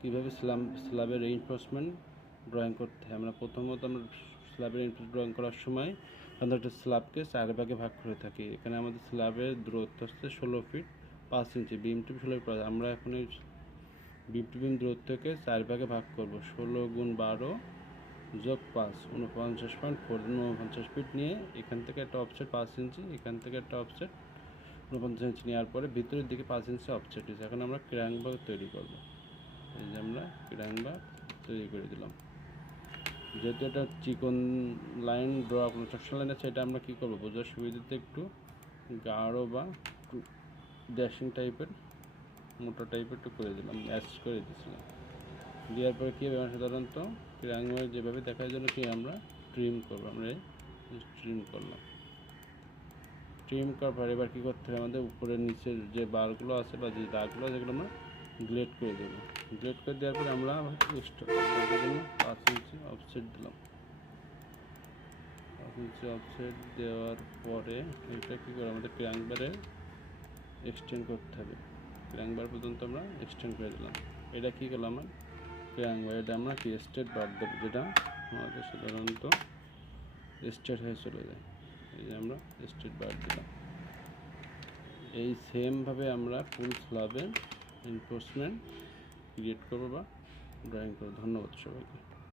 কীভাবে স্ল্যাবের reinforcement drawing করতে হয়। আমরা প্রথমত স্ল্যাবের রিইনফোর্সমেন্ট ড্রয়িং করার সময় আমরা একটা স্ল্যাবকে 4 ভাগে ভাগ করে থাকি। এখানে আমাদের স্ল্যাবের দূরত্ব হচ্ছে 16 ফিট 5 ইঞ্চি, বিম টু 16 ফিট। আমরা এখন এই বিম টু বিম দূরত্বকে 4 ভাগে ভাগ করব। 16 গুণ 12 যোগ 5 49.4 49 ফিট নিয়ে এখান থেকে একটা অফসেট 5 ইঞ্চি, এখান থেকে একটা অফসেট 49 ইঞ্চি নেওয়ার পরে ভিতরের দিকে 5 ইঞ্চি অফসেট দিয়েছে। এখন আমরা ক্র্যাঙ্কবার তৈরি করব। এই যে আমরা ক্র্যাঙ্কবার তৈরি করে দিলাম। যেহেতু এটা চিকন লাইন কনস্ট্রাকশন লাইন আছে, এটা আমরা কী করবো বোঝার সুবিধাতে একটু গাঢ় বা একটু ড্যাশিং টাইপের মোটা টাইপের একটু করে দিলাম, ম্যাচ করে দিয়েছিলাম। দেওয়ার পরে কী হবে, সাধারণত ক্র্যাঙ্কবার যেভাবে দেখার জন্য কি আমরা ট্রিম করবো। আমরা ট্রিম করলাম। ট্রিম করার পর এবার কী করতে হবে, আমাদের উপরের নিচের যে বারগুলো আছে বা যে দাগগুলো যেগুলো আমরা গ্লেড করে দেবো। গ্লেড করে দেওয়ার পরে আমরা এক্সট্রা জন্য 5 ইঞ্চি অফসেট দিলাম। 5 ইঞ্চি অফসেট দেওয়ার পরে এটা কী করে আমাদের ক্র্যাঙ্কবারে এক্সটেন্ড করতে হবে। ক্র্যাঙ্কবার পর্যন্ত আমরা এক্সটেন্ড করে দিলাম। এটা কী করলাম আমার ক্র্যাঙ্কবার, এটা আমরা কি স্ট্রেট বার দেবো, যেটা আমাদের সাধারণত স্ট্রেট হয়ে চলে যায়। এই যে আমরা স্ট্রেট বার দিলাম। এই সেমভাবে আমরা ফুল স্ল্যাবে রিইনফোর্সমেন্ট ক্রিয়েট করবো বা ড্রয়িং করবো। ধন্যবাদ সবাইকে।